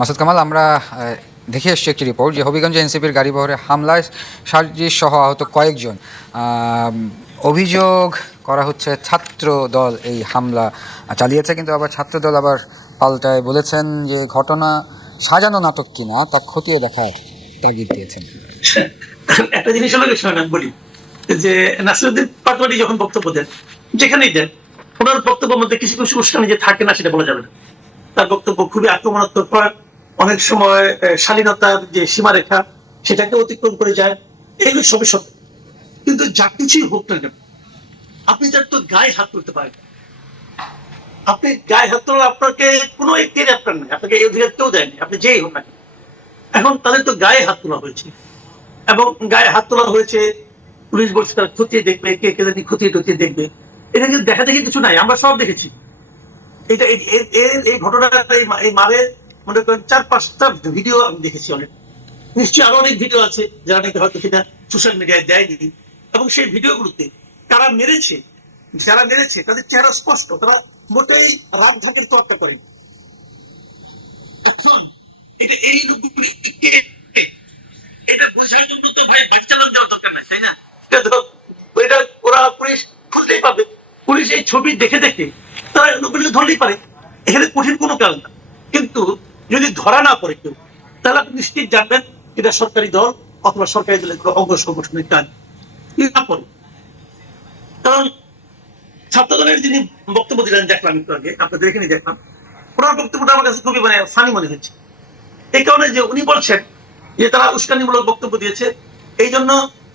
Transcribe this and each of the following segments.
মাসুদ কামাল, আমরা দেখে এসছি একটি রিপোর্ট যে হবিগঞ্জে এনসিপির গাড়িবহরে হামলায় সার্জিস সহ আহত কয়েকজন। অভিযোগ করা হচ্ছে ছাত্র দল এই হামলা চালিয়েছে, কিন্তু আবার ছাত্র দল আবার পাল্টায় বলেছেন যে ঘটনা সাজানো নাটক কিনা তা খতিয়ে দেখার তাগিদ দিয়েছেন। একটা জিনিস হলো আমি বলি যে নাসিরউদ্দিন পাটোয়ারি যখন বক্তব্য দেন, যেখানেই দেন, ওনার বক্তব্যের মধ্যে কিছু কিছু উস্কানি যে থাকে না সেটা বলা যাবে না। তার বক্তব্য খুবই আক্রমণাত্মক হয়, অনেক সময় শালীনতার যে সীমারেখা সেটাকে অতিক্রম করে যায়, এগুলো সবই সত্য। কিন্তু যা কিছুই হোক না কেন, আপনি যার তো গায়ে হাত তুলতে পারেন, আপনি গায়ে হাত তোলা আপনাকে কোনো একটি আপনার নেই, আপনাকে এই অধিকার কেউ দেয়নি, আপনি যেই হোক না। এখন তাদের তো গায়ে হাত তোলা হয়েছে, এবং গায়ে হাত তোলা হয়েছে, পুলিশ বলছে তারা খতিয়ে দেখবে, কে কে জানি খতিয়ে টতিয়ে দেখবে। এটা কিন্তু দেখা দেখি কিছু নাই, আমরা সব দেখেছি। এটা এই ঘটনা এই মারের মনে করেন 4-5টা ভিডিও আমি দেখেছি অনেক, নিশ্চয়ই আরো অনেক ভিডিও আছে যারা নাকি হয়তো সেটা সোশ্যাল মিডিয়ায় দেয়নি। এবং সেই ভিডিওগুলোতে যারা মেরেছে তাদের চেহারা স্পষ্ট, তারা মোটেই রাগ ঢাকের তোয়াক্কা করেন। এখন এটা এই লোকগুলি এটা বোঝার জন্য তো ভাই বাড়ি চালান দেওয়ার দরকার নাই, তাই না? এটা ওরা পুলিশ খুঁজতেই পাবে, পুলিশ এই ছবি দেখে দেখে তারা লোকগুলিকে ধরলেই পারে, এখানে কঠিন কোনো কাজ না। কিন্তু যদি ধরা না পড়ে কেউ, তাহলে আপনি নিশ্চিত জানবেন এটা সরকারি দল অথবা সরকারি দলের কোনো অঙ্গ সংগঠনের কাজ না পড়ে। কারণ ছাত্র দলের যিনি বক্তব্য দিলেন দেখলাম একটু আগে, আপনাদের এখানে দেখলাম, ওনার বক্তব্যটা আমার কাছে খুবই ফানি মনে হচ্ছে। এই কারণে যে উনি বলছেন যে তারা উস্কানিমূলক বক্তব্য দিয়েছে, এই জন্য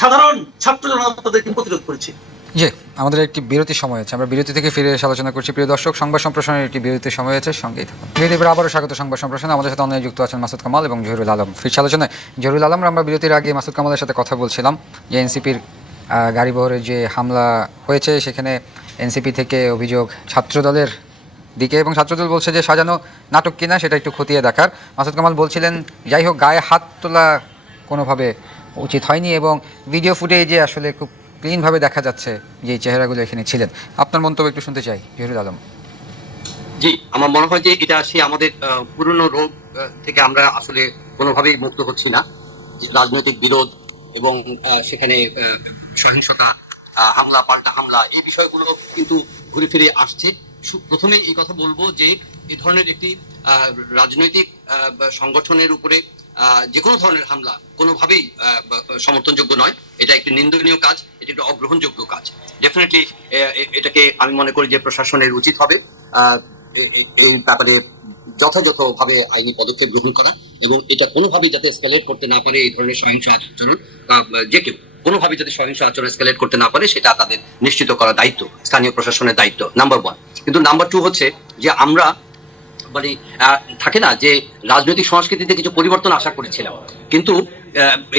সাধারণ ছাত্র জনতা তাদেরকে প্রতিরোধ করেছে। জি, আমাদের একটি বিরতির সময় আছে, আমরা বিরতি থেকে ফিরে এসে আলোচনা করছি। প্রিয় দর্শক, সংবাদ সম্প্রসারণের একটি বিরতির সময় আছে, সঙ্গেই থাকুন। বিরতির আবারও স্বাগত সংবাদ সম্প্রসারণে। আমাদের সাথে অনলাইনে যুক্ত আছেন মাসুদ কামাল এবং জহিরুল আলম। ফিরছে আলোচনায় জহিরুল আলম। আমরা বিরতির আগে মাসুদ কামালের সাথে কথা বলছিলাম যে এনসিপির গাড়িবহরে যে হামলা হয়েছে সেখানে এনসিপি থেকে অভিযোগ ছাত্রদলের দিকে, এবং ছাত্রদল বলছে যে সাজানো নাটক কিনা সেটা একটু খতিয়ে দেখার। মাসুদ কামাল বলছিলেন যাই হোক, গায়ে হাত তোলা কোনোভাবে উচিত হয়নি, এবং ভিডিও ফুটেজে আসলে খুব ক্লিনভাবে দেখা যাচ্ছে যে চেহারাগুলো এখানে ছিলেন। আপনার মন্তব্য একটু শুনতে চাই জহিরুল আলম। জি, আমার মনে হয় যে এটা সে আমাদের পুরনো রোগ থেকে আমরা আসলে কোনোভাবেই মুক্ত হচ্ছি না। রাজনৈতিক বিরোধ এবং সেখানে সহিংসতা, হামলা পাল্টা হামলা, এই বিষয়গুলো কিন্তু ঘুরে ফিরে আসছে। প্রথমেই এই কথা বলবো যে এই ধরনের একটি রাজনৈতিক সংগঠনের উপরে যে কোনো ধরনের হামলা কোনোভাবেই সমর্থনযোগ্য নয়। এটা একটি নিন্দনীয় কাজ, এটা একটি অগ্রহণযোগ্য কাজ। ডেফিনেটলি এটাকে আমি মনে করি যে প্রশাসনের উচিত হবে এই ব্যাপারে যথাযথভাবে আইনি পদক্ষেপ গ্রহণ করা, এবং এটা কোনোভাবেই যাতে এসকেলেট করতে না পারে, এই ধরনের সহিংস আচরণ যে কেউ কোনোভাবে যদি সহিংস আচরণ এসকেলেট করতে না পারে সেটা তাদের নিশ্চিত করা দায়িত্ব, স্থানীয় প্রশাসনের দায়িত্ব, নাম্বার 1। কিন্তু নাম্বার 2 হচ্ছে যে আমরা মানে থাকে না যে রাজনৈতিক সংস্কৃতিতে কিছু পরিবর্তন আশা করেছিলাম, কিন্তু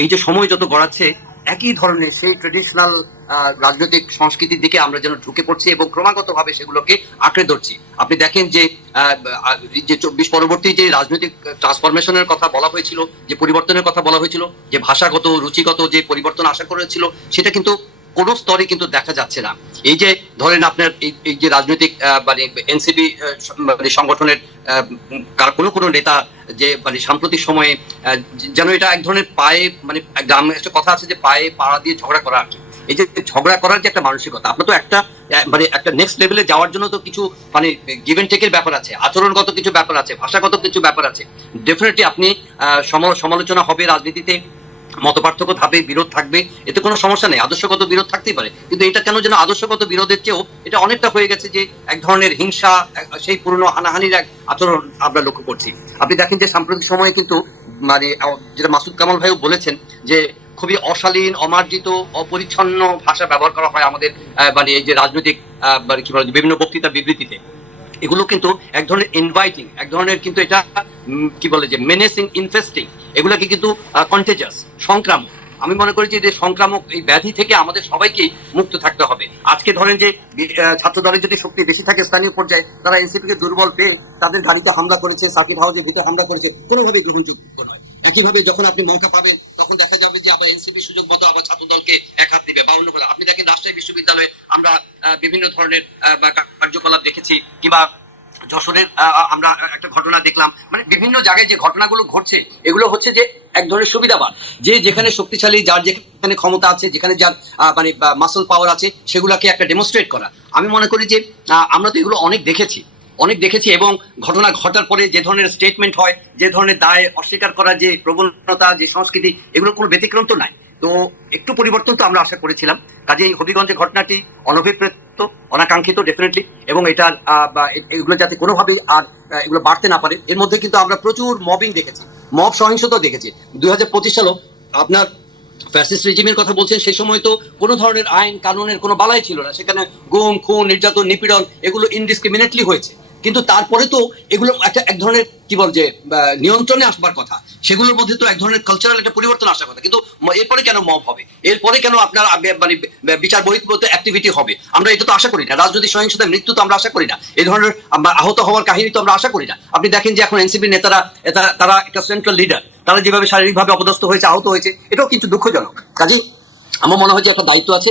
এই যে সময় যত গড়াচ্ছে একই ধরনের সেই ট্রেডিশনাল রাজনৈতিক সংস্কৃতির দিকে আমরা যেন ঢুকে পড়ছি এবং ক্রমাগতভাবে সেগুলোকে আঁকড়ে ধরছি। আপনি দেখেন যে 24 পরবর্তী যে রাজনৈতিক ট্রান্সফরমেশনের কথা বলা হয়েছিল, যে পরিবর্তনের কথা বলা হয়েছিল, যে ভাষাগত রুচিগত যে পরিবর্তন আশা করেছিল, সেটা কিন্তু কোন স্তরে কিন্তু দেখা যাচ্ছে না। এই যে ধরেন আপনার এই যে রাজনৈতিক মানে এনসিপি মানে সংগঠনের কোনো নেতা যে মানে সাম্প্রতিক সময়ে যেন এটা এক ধরনের পায়ে মানে গ্রামে একটা কথা আছে যে পায়ে পাড়া দিয়ে ঝগড়া করা আর কি। এই যে ঝগড়া করার যে একটা মানসিকতা, আপনার তো একটা মানে একটা নেক্সট লেভেলে যাওয়ার জন্য তো কিছু মানে গিভ এন্ড টেকের ব্যাপার আছে, আচরণগত কিছু ব্যাপার আছে, ভাষাগত কিছু ব্যাপার আছে। ডেফিনেটলি আপনি সমালোচনা হবে রাজনীতিতে, মতপার্থক্য থাকবে, বিরোধ থাকবে, এতে কোনো সমস্যা নেই, আদর্শগত বিরোধ থাকতেই পারে। কিন্তু এটা কেন যেন আদর্শগত বিরোধের চেয়েও এটা অনেকটা হয়ে গেছে যে এক ধরনের হিংসা, সেই পুরনো হানাহানির এক আচরণ আমরা লক্ষ্য করছি। আপনি দেখেন যে সাম্প্রতিক সময়ে কিন্তু মানে যেটা মাসুদ কামাল ভাইও বলেছেন যে খুবই অশালীন, অমার্জিত, অপরিচ্ছন্ন ভাষা ব্যবহার করা হয় আমাদের মানে এই যে রাজনৈতিক মানে কি বলে বিভিন্ন বক্তৃতা বিবৃতিতে। এগুলো কিন্তু এক ধরনের ইনভাইটিং, এক ধরনের কিন্তু এটা কি বলে যে মেনেসিং, ইনফেস্টিং, এগুলোকে কিন্তু কন্টেজিয়াস, সংক্রামক। আমি মনে করি যে সংক্রামক এই ব্যাধি থেকে আমাদের সবাইকেই মুক্ত থাকতে হবে। আজকে ধরেন যে ছাত্র দলের যদি শক্তি বেশি থাকে স্থানীয় পর্যায়ে, তারা এনসিপি কে দুর্বল পেয়ে তাদের গাড়িতে হামলা করেছে, সার্কিট হাউসের ভিতরে হামলা করেছে, কোনোভাবেই গ্রহণযোগ্য নয়। একইভাবে যখন আপনি মৌকা পাবেন তখন দেখা যাবে যে আবার এনসিপি সুযোগ মতো আবার ছাত্র দলকে এক হাত দিবে, বাউন্ন করে। আপনি দেখেন রাজশাহী বিশ্ববিদ্যালয়ে আমরা বিভিন্ন ধরনের কার্যকলাপ দেখেছি, কিংবা যশোরের আমরা একটা ঘটনা দেখলাম, মানে বিভিন্ন জায়গায় যে ঘটনাগুলো ঘটছে এগুলো হচ্ছে যে এক ধরনের সুবিধাবাদ, যে যেখানে শক্তিশালী, যার যেখানে ক্ষমতা আছে, যেখানে যার মানে মাসল পাওয়ার আছে, সেগুলোকে একটা ডেমনস্ট্রেট করা। আমি মনে করি যে আমরা তো এগুলো অনেক দেখেছি এবং ঘটনা ঘটার পরে যে ধরনের স্টেটমেন্ট হয়, যে ধরনের দায় অস্বীকার করার যে প্রবণতা, যে সংস্কৃতি, এগুলো কোনো ব্যতিক্রম তো নাই। তো একটু পরিবর্তন তো আমরা আশা করেছিলাম। কাজেই হবিগঞ্জের ঘটনাটি অনভিপ্রেত, অনাকাঙ্ক্ষিত ডেফিনেটলি, এবং এটার এগুলো যাতে কোনোভাবেই আর এগুলো বাড়তে না পারে। এর মধ্যে কিন্তু আমরা প্রচুর মবিং দেখেছি, মব সহিংসতাও দেখেছি। 2025 সালও আপনার ফ্যাসিস্ট রেজিমের কথা বলছেন, সেই সময় তো কোনো ধরনের আইন কানুনের কোনো বালাই ছিল না, সেখানে গুম, খুন, নির্যাতন, নিপীড়ন এগুলো ইনডিসক্রিমিনেটলি হয়েছে। কিন্তু তারপরে তো এগুলো এক ধরনের কি বল যে নিয়ন্ত্রণে আসবার কথা, সেগুলোর মধ্যে তো এক ধরনের কালচারাল একটা পরিবর্তন আসার কথা। কিন্তু এরপরে কেন মব হবে, এরপরে কেন আপনার মানে বিচার বহির্ভূত অ্যাক্টিভিটি হবে? আমরা এটা তো আশা করি না। রাজনৈতিক সহিংসতার মৃত্যু তো আমরা আশা করি না, এই ধরনের আহত হওয়ার কাহিনী তো আমরা আশা করি না। আপনি দেখেন যে এখন এনসিপি নেতারা তারা একটা সেন্ট্রাল লিডার, তারা যেভাবে শারীরিকভাবে অপদস্থ হয়েছে, আহত হয়েছে, এটাও কিন্তু দুঃখজনক। কাজে আমার মনে হয় যে একটা দায়িত্ব আছে,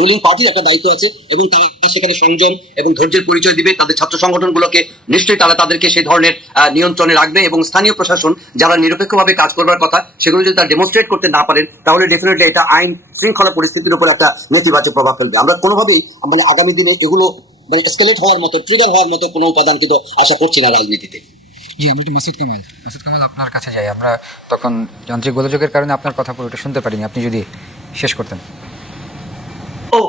রুলিং পার্টির একটা দায়িত্ব আছে, এবং তারা সেখানে সংযম এবং ধৈর্যের পরিচয় দিবে। তাদের ছাত্র সংগঠনগুলোকে নিশ্চয়ই তাদেরকে সেই ধরনের নিয়ন্ত্রণে রাখবে, এবং স্থানীয় প্রশাসন যারা নিরপেক্ষভাবে কাজ করবার কথা, সেগুলো যদি তারা ডেমনস্ট্রেট করতে না পারেন, তাহলে ডেফিনেটলি এটা আইন শৃঙ্খলা পরিস্থিতির উপর একটা নেতিবাচক প্রভাব ফেলবে। আমরা কোনোভাবেই মানে আগামী দিনে এগুলো মানে এসকেলেট হওয়ার মতো, ট্রিগার হওয়ার মতো কোনো উপাদান কিন্তু আশা করছি না রাজনীতিতে। জি, আমি একটু মাসুদ কামাল আপনার কাছে যাই। আমরা তখন যান্ত্রিক গোলযোগের কারণে আপনার কথা পুরোটা শুনতে পারিনি, আপনি যদি শেষ করতেন। ও,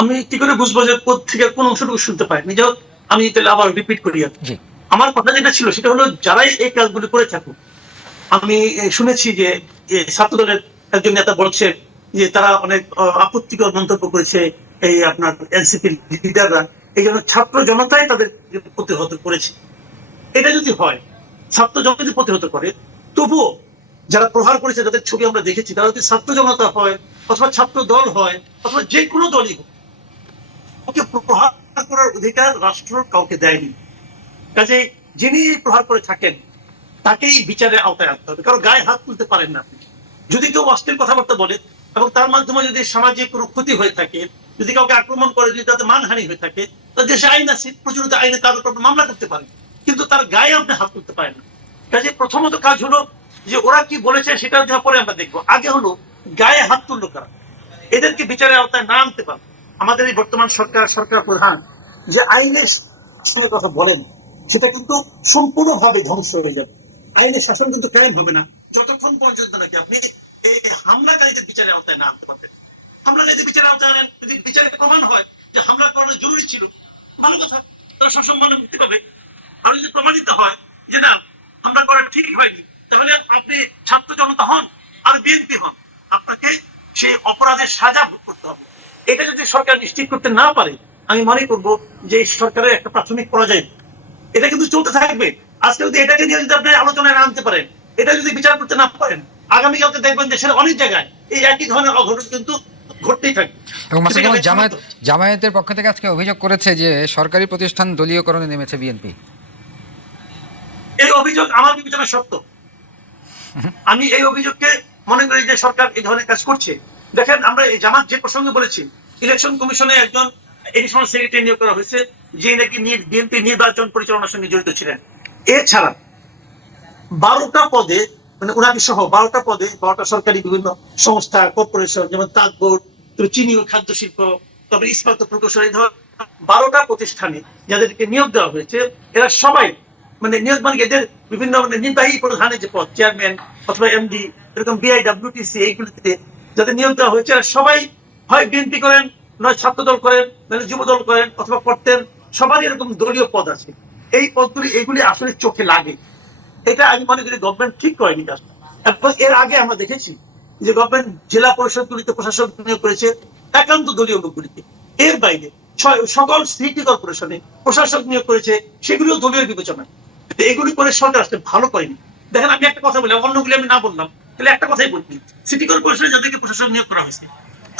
আমি কি করে বুঝবো যে থেকে কোন অংশটুকু শুনতে পাইনি? যাই হোক, আমি তাহলে আবার রিপিট করি। জি, আমার কথা যেটা ছিল সেটা হলো, যারাই এই কাজগুলি করে থাকুক, আমি শুনেছি যে ছাত্র দলের একজন নেতা বলছে যে তারা অনেক আপত্তিকর মন্তব্য করেছে এই আপনার এনসিপি লিডাররা, এই জন্য ছাত্র জনতাই তাদের প্রতিহত করেছে। এটা যদি হয়, ছাত্র জনতা যদি প্রতিহত করে, তবুও যারা প্রহার করেছে, যাদের ছবি আমরা দেখেছি, তারা যদি ছাত্র জনতা হয় অথবা ছাত্র দল হয় অথবা যে কোনো দলই হোক, ওকে প্রহার করার অধিকার রাষ্ট্র কাউকে দেয়নি। কাজে যিনি প্রহার করে থাকেন তাকেই বিচারের আওতায় আনতে হবে। কারণ গায়ে হাত তুলতে পারেন না আপনি। যদি কেউ অশ্লীল কথাবার্তা বলে এবং তার মাধ্যমে যদি সামাজিক কোনো ক্ষতি হয়ে থাকে, যদি কাউকে আক্রমণ করে, যদি তাদের মানহানি হয়ে থাকে, তার দেশে আইন আছে, প্রচলিত আইনে তার উপর মামলা করতে পারেন, কিন্তু তার গায়ে আপনি হাত তুলতে পারেন না। কাজে প্রথমত কাজ হলো যে ওরা কি বলেছে সেটা পরে আমরা দেখবো, আগে হলো গায়ে হাত তুললো কারা, এদেরকে বিচারের আওতায় না আনতে পারে। আমাদের এই বর্তমান সরকার প্রধান যে আইনের সঙ্গে কথা বলেন, সেটা কিন্তু সম্পূর্ণভাবে ধ্বংস হয়ে যাবে। আইনের শাসন কিন্তু কায়েম হবে না যতক্ষণ পর্যন্ত নাকি আপনি এই হামলাকারীদের বিচারের আওতায় না আনতে পারবেন। হামলাকারীদের বিচারের আওতায় আনেন, যদি বিচারে প্রমাণ হয় যে হামলা করানো জরুরি ছিল, ভালো কথা, তারা সসম্মানে মুক্তি পাবে। আর যদি প্রমাণিত হয় যে না, হামলা করা ঠিক হয়নি, তাহলে আপনি ছাত্র জনতা হন আর বিএনপি হন, আপনাকে সেই অপরাধের সাজা ভোগ করতে হবে। এটা যদি সরকার নিশ্চিত করতে না পারে, আমি মনে করবো যে সরকারের একটা প্রাথমিক পরাজয়। এটা কিন্তু চলতে থাকবে। আজকে যদি এটাকে নিয়ে যদি আপনি আলোচনায় আনতে পারেন, এটা যদি বিচার করতে না পারেন, আগামীকালকে দেখবেন দেশের অনেক জায়গায় এই একই ধরনের অঘটন কিন্তু ঘটতেই থাকবে। এবং মাসুদ কামাল, জামায়াতের পক্ষ থেকে আজকে অভিযোগ করেছে যে সরকারি প্রতিষ্ঠান দলীয়করণে নেমেছে বিএনপি। এই অভিযোগ আমার বিবেচনায় সত্য। আমি এই অভিযোগকে মনে করি যে সরকার এই ধরনের কাজ করছে। দেখেন, আমরা এই জামাত যে প্রসঙ্গে বলেছি, ইলেকশন কমিশনে একজন এডিশনাল সেক্রেটারি নিয়োগ করা হয়েছে, যে নাকি বিএনপি নির্বাচন পরিচালনার সঙ্গে জড়িত ছিলেন। এছাড়া 12টা পদে, মানে ওনাকে সহ 12টা পদে, 12টা সরকারি বিভিন্ন সংস্থা, কর্পোরেশন, যেমন তাঁত বোর্ড, চিনি ও খাদ্য শিল্প, তবে ইস্পাত প্রকৌশল, এই ধর 12টা প্রতিষ্ঠানে যাদেরকে নিয়োগ দেওয়া হয়েছে, এরা সবাই মানে নিয়োগ মানে এদের বিভিন্ন মানে নির্বাহী প্রধানের যে পদ, চেয়ারম্যান অথবা এমডি, এরকম বিআইডব্লিউটিসি, এইগুলিতে যাদের নিয়োগ দেওয়া হয়েছে, এরা সবাই হয় বিএনপি করেন, নয় ছাত্র দল করেন, নয় যুব দল করেন, অথবা করতেন। সবারই এরকম দলীয় পদ আছে। এই পদগুলি এইগুলি আসলে চোখে লাগে। এটা আমি মনে করি গভর্নমেন্ট ঠিক করেনি কাজটা। এবং এর আগে আমরা দেখেছি যে গভর্নমেন্ট জেলা পরিষদগুলিতে প্রশাসক নিয়োগ করেছে একান্ত দলীয় লোকগুলিকে। এর বাইরে সকল সিটি কর্পোরেশনে প্রশাসক নিয়োগ করেছে, সেগুলিও দলীয় বিবেচনা। এগুলি করে সরকার আসলে ভালো করেনি। দেখেন, আমি একটা কথা বলি, অন্যগুলি আমি না বললাম, তাহলে একটা কথাই বলছি, সিটি কর্পোরেশনে যাদেরকে প্রশাসক নিয়োগ করা হয়েছে,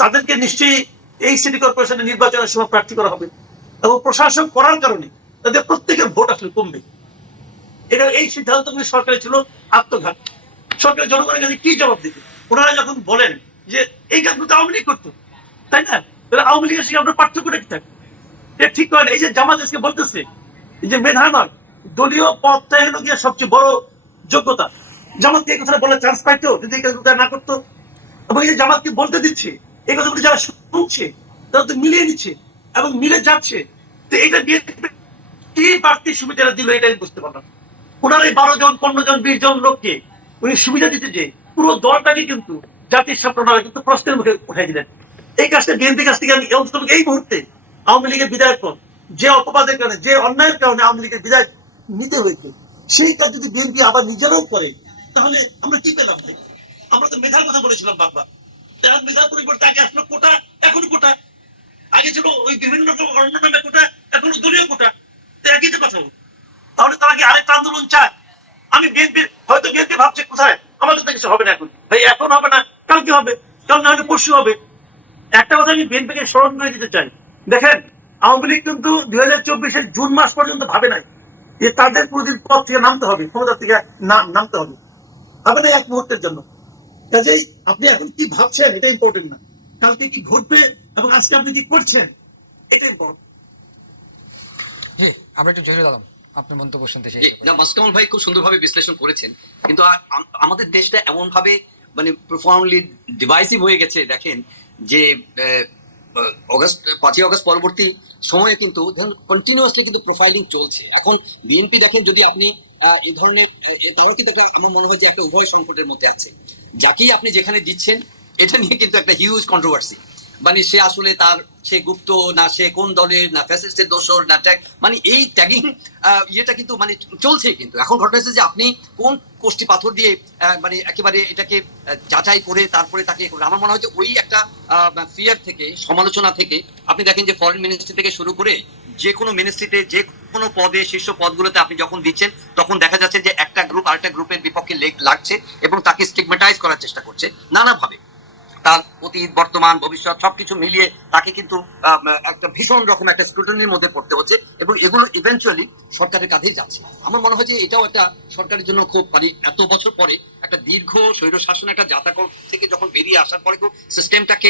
তাদেরকে নিশ্চয়ই এই সিটি কর্পোরেশনের নির্বাচনের সময় প্রার্থী করা হবে, এবং প্রশাসক করার কারণে তাদের প্রত্যেকের ভোট আসলে কমবে। এটা এই সিদ্ধান্তগুলি সরকারের ছিল আত্মঘাত। সরকার জনগণের কাছে কি জবাব দিবে? ওনারা যখন বলেন যে এই কাজগুলো তো আওয়ামী লীগ করতো, তাই না? তাহলে আওয়ামী লীগের সঙ্গে আপনার পার্থক্যটা কি থাকে? এটা ঠিক করেন। এই যে জামাত আজকে বলতেছে এই যে মেধা নয়, দলীয় পদটাই হলো গিয়ে সবচেয়ে বড় যোগ্যতা। জামাতকে এই কথাটা বলে চান্স পাইতো যদি এই কাজটা না করতো, এবং এই যে জামাতকে বলতে দিচ্ছে, এই কথাগুলো যারা শুনছে তারা তো মিলিয়ে নিচ্ছে এবং মিলে যাচ্ছে। তো এটা বিএনপি বাড়তি সুবিধাটা দিল, এটা আমি বুঝতে পারলাম। ওনার এই 12 জন 15 জন 20 জন লোককে উনি সুবিধা দিতে যে পুরো দলটাকে কিন্তু জাতির সামনে ওনারা কিন্তু প্রশ্নের মুখে উঠাই দিলেন। এই কাজটা বিএনপির কাছ থেকে আমি এই মুহূর্তে আওয়ামী লীগের বিধায়ক পদ, যে অপবাদের কারণে, যে অন্যায়ের কারণে আওয়ামী লীগের বিধায়ক নিতে হয়েছে, সেই কাজ যদি বিএনপি আবার নিজেরাও করে, তাহলে আমরা কি পেলাম ভাই? আমরা তো মেধার কথা বলেছিলাম বারবার, মেধার পরিবর্তে আগে আসলো কোটা, এখন কোটা। আগে ছিল ওই বিভিন্ন রকম অন্য নামে কোটা, এখন দলীয় কোটা। তো একই তো কথা। তাহলে তারা কি আরেকটা আন্দোলন চায়? আমি বিএনপি ভাবছে কোথায় আমাদের তো কিছু হবে না এখন ভাই, এখন হবে না, কালকে হবে, কাল না হলে পরশু হবে। একটা কথা আমি বিএনপিকে স্মরণ করে দিতে চাই, দেখেন আওয়ামী লীগ কিন্তু 2024-এর জুন মাস পর্যন্ত ভাবে নাই যে তাদের প্রতিদিন পদ থেকে নামতে হবে, ক্ষমতা থেকে নামতে হবে, হবে না এক মুহূর্তের জন্য। কাজেই আপনি এখন কি ভাবছেন এটা ইম্পর্টেন্ট না, কালকে কি ঘটবে এবং আজকে আপনি কি করছেন এটা ইম্পর্টেন্ট। জি, আমরা একটু জহিরুল আলম আপনার মন্তব্য শুনতে চাই। মাসুদ কামাল ভাই খুব সুন্দরভাবে বিশ্লেষণ করেছেন, কিন্তু আমাদের দেশটা এমন ভাবে মানে প্রফাউন্ডলি ডিভাইসিভ হয়ে গেছে। দেখেন যে 5ই অগস্ট পরবর্তী সময়ে কিন্তু কন্টিনিউয়াসলি কিন্তু প্রোফাইলিং চলছে। এখন বিএনপি দেখেন, যদি আপনি এই ধরনের তারা কিন্তু একটা এমন মনে হয় যে একটা উভয় সংকটের মধ্যে আছে। যাকেই আপনি যেখানে দিচ্ছেন এটা নিয়ে কিন্তু একটা হিউজ কন্ট্রোভার্সি, মানে সে আসলে সে গুপ্ত না, সে কোন দলের, না ফ্যাসিস্টের দোসর, না ট্যাগ, মানে এই ট্যাগিং ইয়েটা কিন্তু মানে চলছে। কিন্তু এখন ঘটনা হচ্ছে যে আপনি কোন কোষ্টি পাথর দিয়ে মানে একেবারে এটাকে যাচাই করে তারপরে তাকে, আমার মনে হয় যে ওই একটা ফিয়ার থেকে, সমালোচনা থেকে, আপনি দেখেন যে ফরেন মিনিস্ট্রি থেকে শুরু করে যে কোনো মিনিস্ট্রিতে যে কোনো পদে, শীর্ষ পদগুলোতে আপনি যখন দিচ্ছেন, তখন দেখা যাচ্ছে যে একটা গ্রুপ আরেকটা গ্রুপের বিপক্ষে লাগছে এবং তাকে স্টিগম্যাটাইজ করার চেষ্টা করছে নানাভাবে। তার অতীত, বর্তমান, ভবিষ্যৎ সবকিছু মিলিয়ে তাকে কিন্তু একটা ভীষণ রকম একটা স্ক্রুটনির মধ্যে পড়তে হচ্ছে এবং এগুলো ইভেন্চুয়ালি সরকারের কাঁধেই যাচ্ছে। আমার মনে হয় যে এটাও একটা সরকারের জন্য খুব, মানে এত বছর পরে একটা দীর্ঘ স্বৈর শাসন একটা যাতাকল থেকে যখন বেরিয়ে আসার পরে সিস্টেমটাকে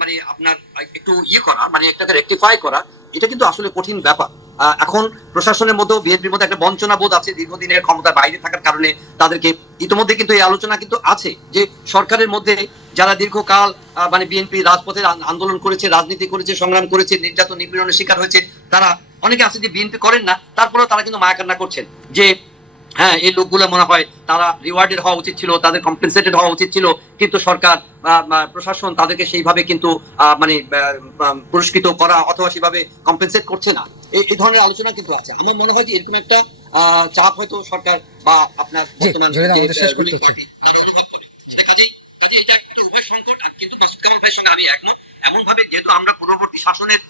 মানে আপনার একটু করা, মানে একটাকে রেকটিফাই করা, এটা কিন্তু আসলে কঠিন ব্যাপার। এখন প্রশাসনের মধ্যে, বিএনপির মধ্যে একটা বঞ্চনা বোধ আছে দীর্ঘদিনের ক্ষমতার বাইরে থাকার কারণে। তাদেরকে ইতিমধ্যে কিন্তু এই আলোচনা কিন্তু আছে যে সরকারের মধ্যে যারা দীর্ঘকাল মানে বিএনপি রাজপথে আন্দোলন করেছে, রাজনীতি করেছে, সংগ্রাম করেছে, নির্যাতন নিপীড়নের শিকার হয়েছে, তারা অনেকে আছে যে বিএনপি করেন না, তারপরেও তারা কিন্তু মায়া কান্না করছেন যে হ্যাঁ, এই লোকগুলো মনে হয় তারা রিওয়ার্ডেড হওয়া উচিত ছিল, তাদের কম্পেনসেটেড হওয়া উচিত ছিল, কিন্তু সরকার প্রশাসন তাদেরকে সেইভাবে কিন্তু মানে পুরস্কৃত করা অথবা সেভাবে কম্পেনসেট করছে না। এই ধরনের আলোচনা কিন্তু আছে। আমার মনে হয় যে এরকম একটা চাপ হয়তো সরকার বা আপনার এটা একটা উভয় সংকট। কিন্তু মাসুদ কামাল ভাইয়ের সঙ্গে আমি একমত, এমন ভাবে যেহেতু আমরা পূর্ববর্তী শাসনের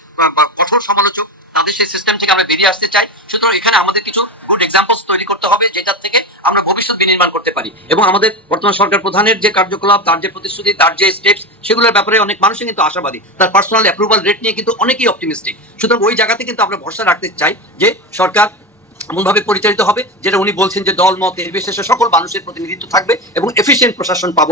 কঠোর সমালোচক, তাদের সেই সিস্টেম থেকে আমরা বেরিয়ে আসতে চাই, সুতরাং এখানে আমাদের কিছু গুড এক্সাম্পলস তৈরি করতে হবে যেটার থেকে আমরা ভবিষ্যৎ বিনির্মাণ করতে পারি। এবং আমাদের বর্তমান সরকার প্রধানের যে কার্যকলাপ, তার যে প্রতিশ্রুতি, তার যে স্টেপস, সেগুলোর ব্যাপারে অনেক মানুষই কিন্তু আশাবাদী, তার পার্সোনাল অ্যাপ্রুভাল রেট নিয়ে কিন্তু অনেকেই অপটিমিস্টিক। সুতরাং ওই জায়গাতে কিন্তু আমরা ভরসা রাখতে চাই যে সরকার এমনভাবে পরিচালিত হবে যেটা উনি বলছেন যে দল মত নির্বিশেষে সকল মানুষের প্রতিনিধিত্ব থাকবে এবং এফিসিয়েন্ট প্রশাসন পাবো।